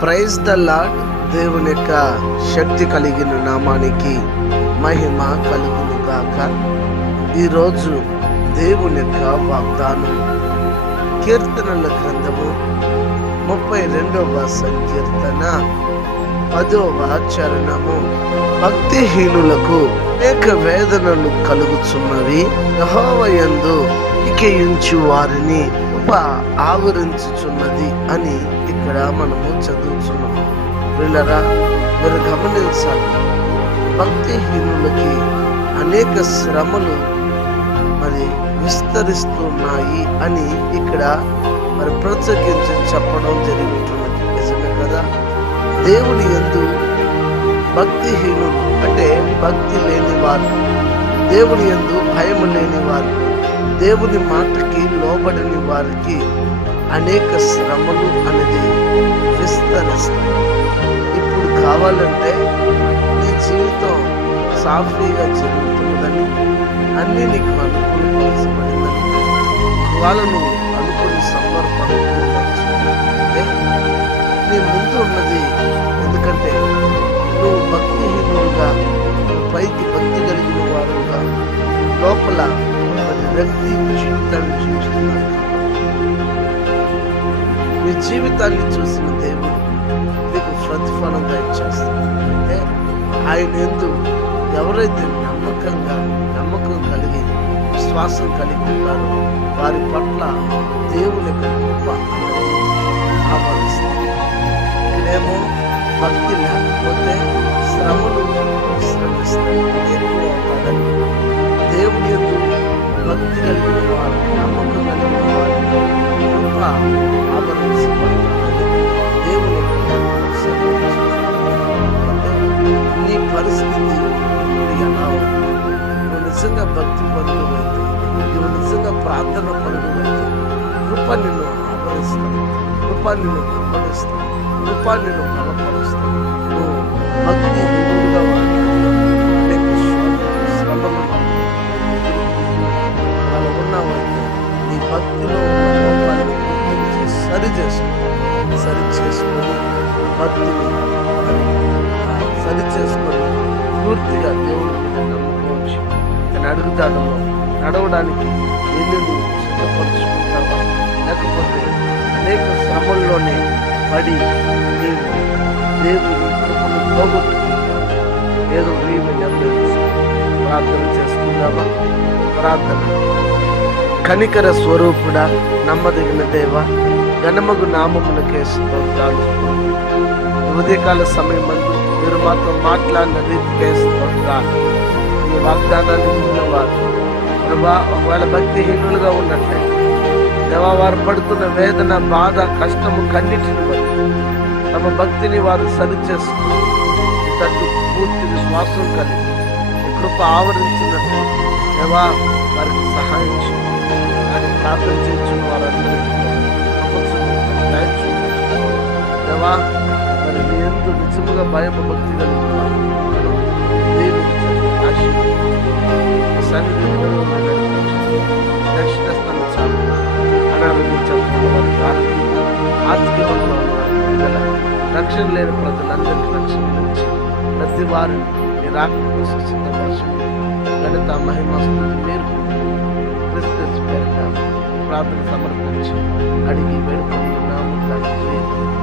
Praise the lord దేవుని యొక్క శక్తి కలిగిన నామానికి మహిమ కలుగును గాక ఈరోజు దేవుని యొక్క వాగ్దానం కీర్తనల గ్రంథము ముప్పై రెండవ సంకీర్తన పదవ చరణము భక్తిహీనులకు అనేక వేదనలు కలుగుచున్నవి. యహోవయందు ఇకయించు వారిని కృప ఆవరించుచున్నది అని ఇక్కడ మనము చదువుతున్నాం వీళ్ళరా మీరు గమనించాలి భక్తిహీనులకి అనేక శ్రమలు మరి విస్తరిస్తున్నాయి అని ఇక్కడ మరి ప్రత్యేకించి చెప్పడం జరుగుతున్నది. నిజమే కదా? దేవుని ఎందు భక్తిహీనులు అంటే భక్తి లేని వారు దేవుని ఎందు భయం లేని వారు దేవుని మాటకి లోబడని వారికి అనేక శ్రమలు అనేది విస్తరిస్తాయి. ఇప్పుడు కావాలంటే నీ జీవితం సాఫీగా జరుగుతుందని అన్నీ నీకు అనుకూలపరచబడిందని. వాళ్ళను వ్యక్తి జీవితాన్ని జీవిస్తున్నాడు మీ జీవితాన్ని చూసిన దేవుడు మీకు ప్రతిఫలం దయచేస్తాడు. అంటే ఆయన ఎందు ఎవరైతే నమ్మకంగా నమ్మకం కలిగి విశ్వాసం కలిగి ఉంటారో వారి పట్ల దేవుని యొక్క కృప అనేది ఆవరిస్తుంది ఇక్కడేమో భక్తి లేకపోతే శ్రమలు శ్రమిస్తాయి ఎక్కువ అవుతాడని దేవుని యొక్క భక్తి కలిగిన వారు నమ్మకం కలిగిన వారు కృప దేవుని నీ పరిస్థితి ఎలా ఉంది నువ్వు నిజంగా భక్తి పరుడువైతే నువ్వు నిజంగా ప్రార్థన పరుడువైతే కృప నిన్ను ఆవరిస్తాను కృప నిన్ను గమనిస్తాను కృప నిన్ను బలపరుస్తాను నువ్వు భక్తి సరి చేసుకొని పూర్తిగా దేవుడి మీద నమ్ముకోవచ్చు. తన అడుగుతాడలో నడవడానికి నిన్ను నువ్వు సిద్ధపరుచుకుంటావా? లేకపోతే అనేక శ్రమంలోనే పడి నీవు దేవుని కృపను పోగొట్టుకుంటావు? ఏదో నీవు ప్రార్థన చేసుకుందామా ప్రార్థన. కనికర స్వరూపుడా నమ్మదగిన దేవ ఘనమగు నామమునకే స్తోత్రాలు. ఉదయకాల సమయం మందు మీరు మాతో మాట్లాడిన రీతికే స్తోత్రాలు ఈ వాగ్దానాన్ని ఉన్నవారు ప్రభా ఒకవేళ భక్తిహీనులుగా ఉన్నట్లయితే దేవా వారు పడుతున్న వేదన బాధ కష్టము కన్నిటిని బట్టి తమ భక్తిని వారు సరిచేసుకుని ఈ తట్టు పూర్తి విశ్వాసం కలిగి కృప ఆవరించినట్టు దేవా వారికి సహాయం అని ప్రార్థన చేయించిన వారందరికీ దేవా ఎందు భయం భక్తి దక్షిణ స్థలం చాలు అనారోగ్యం చెందుతున్న వారికి ఆరోగ్యం ఉన్న రక్షణ లేని ప్రజలందరికీ రక్షణ నుంచి ప్రతి వారు మీ రాక కోసం సిద్ధపరచండి గణిత మహిమ మీరు క్రిస్తు ప్రార్థన. సమర్పించి అడిగి వేడుకుంటున్నాము తండ్రి